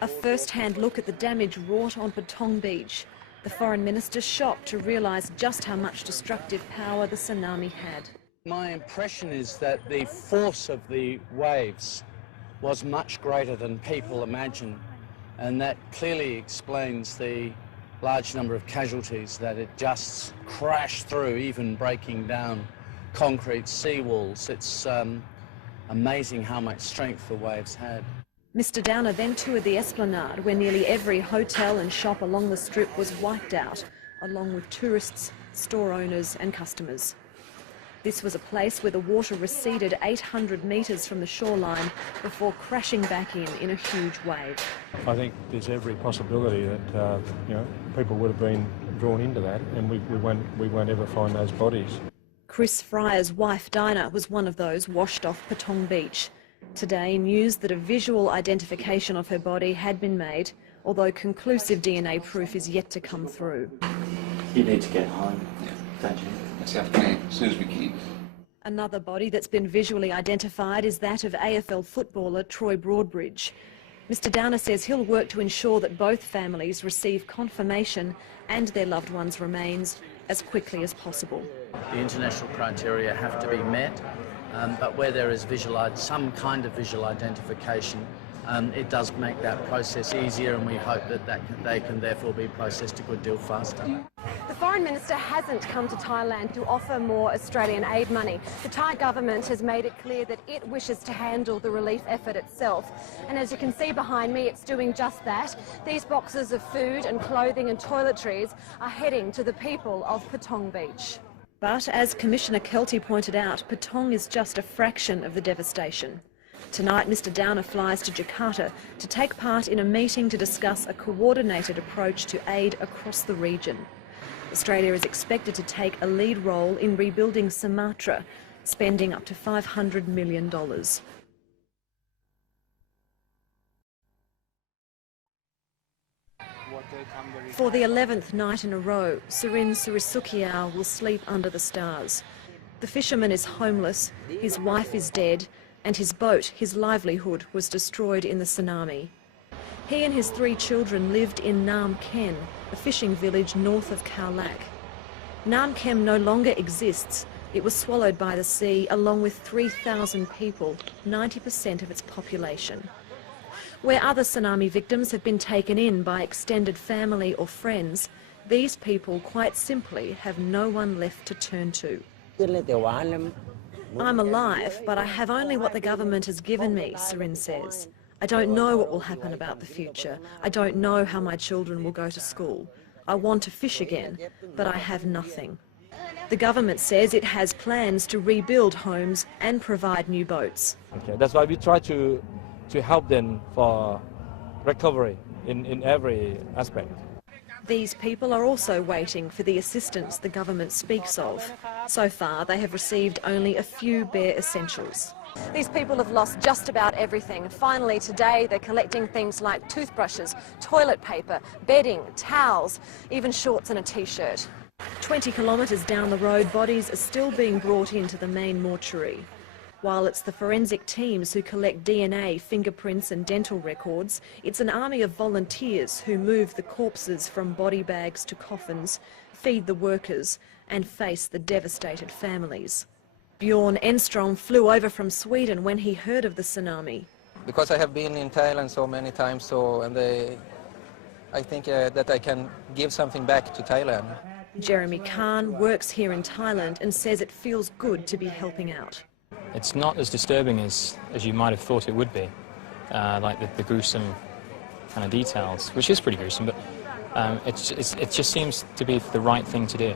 A first-hand look at the damage wrought on Patong Beach. The Foreign Minister shocked to realise just how much destructive power the tsunami had. My impression is that the force of the waves was much greater than people imagine, and that clearly explains the large number of casualties, that it just crashed through, even breaking down concrete seawalls. It's amazing how much strength the waves had. Mr Downer then toured the Esplanade, where nearly every hotel and shop along the strip was wiped out, along with tourists, store owners and customers. This was a place where the water receded 800 metres from the shoreline before crashing back in a huge wave. I think there's every possibility that people would have been drawn into that, and we won't ever find those bodies. Chris Fryer's wife Dinah was one of those washed off Patong Beach. Today, news that a visual identification of her body had been made, although conclusive DNA proof is yet to come through. You need to get home, don't you? Let's have plan as soon as we can. Another body that's been visually identified is that of AFL footballer Troy Broadbridge. Mr Downer says he'll work to ensure that both families receive confirmation and their loved ones' remains as quickly as possible. The international criteria have to be met, but where there is some kind of visual identification, it does make that process easier, and we hope that they can therefore be processed a good deal faster. The Foreign Minister hasn't come to Thailand to offer more Australian aid money. The Thai government has made it clear that it wishes to handle the relief effort itself. And as you can see behind me, it's doing just that. These boxes of food and clothing and toiletries are heading to the people of Patong Beach. But as Commissioner Kelty pointed out, Patong is just a fraction of the devastation. Tonight, Mr Downer flies to Jakarta to take part in a meeting to discuss a coordinated approach to aid across the region. Australia is expected to take a lead role in rebuilding Sumatra, spending up to $500 million. For the 11th night in a row, Surin Surisukiau will sleep under the stars. The fisherman is homeless, his wife is dead, and his boat, his livelihood, was destroyed in the tsunami. He and his 3 children lived in Nam Ken, a fishing village north of Khao Lak. Nam Kem no longer exists. It was swallowed by the sea along with 3,000 people, 90% of its population. Where other tsunami victims have been taken in by extended family or friends, these people quite simply have no one left to turn to. I'm alive, but I have only what the government has given me, Surin says. I don't know what will happen about the future. I don't know how my children will go to school. I want to fish again, but I have nothing. The government says it has plans to rebuild homes and provide new boats. Okay, that's why we try to help them for recovery in every aspect. These people are also waiting for the assistance the government speaks of. So far, they have received only a few bare essentials. These people have lost just about everything. Finally, today, they're collecting things like toothbrushes, toilet paper, bedding, towels, even shorts and a t-shirt. 20 kilometres down the road, bodies are still being brought into the main mortuary. While it's the forensic teams who collect DNA, fingerprints and dental records, it's an army of volunteers who move the corpses from body bags to coffins, feed the workers and face the devastated families. Bjorn Enstrom flew over from Sweden when he heard of the tsunami. Because I have been in Thailand so many times, I think that I can give something back to Thailand. Jeremy Khan works here in Thailand and says it feels good to be helping out. It's not as disturbing as you might have thought it would be, like the gruesome kind of details, which is pretty gruesome, but it just seems to be the right thing to do.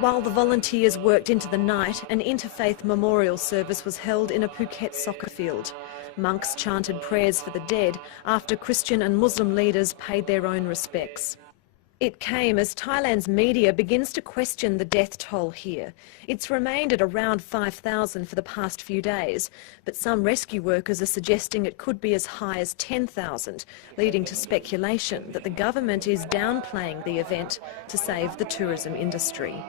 While the volunteers worked into the night, an interfaith memorial service was held in a Phuket soccer field. Monks chanted prayers for the dead after Christian and Muslim leaders paid their own respects. It came as Thailand's media begins to question the death toll here. It's remained at around 5,000 for the past few days, but some rescue workers are suggesting it could be as high as 10,000, leading to speculation that the government is downplaying the event to save the tourism industry.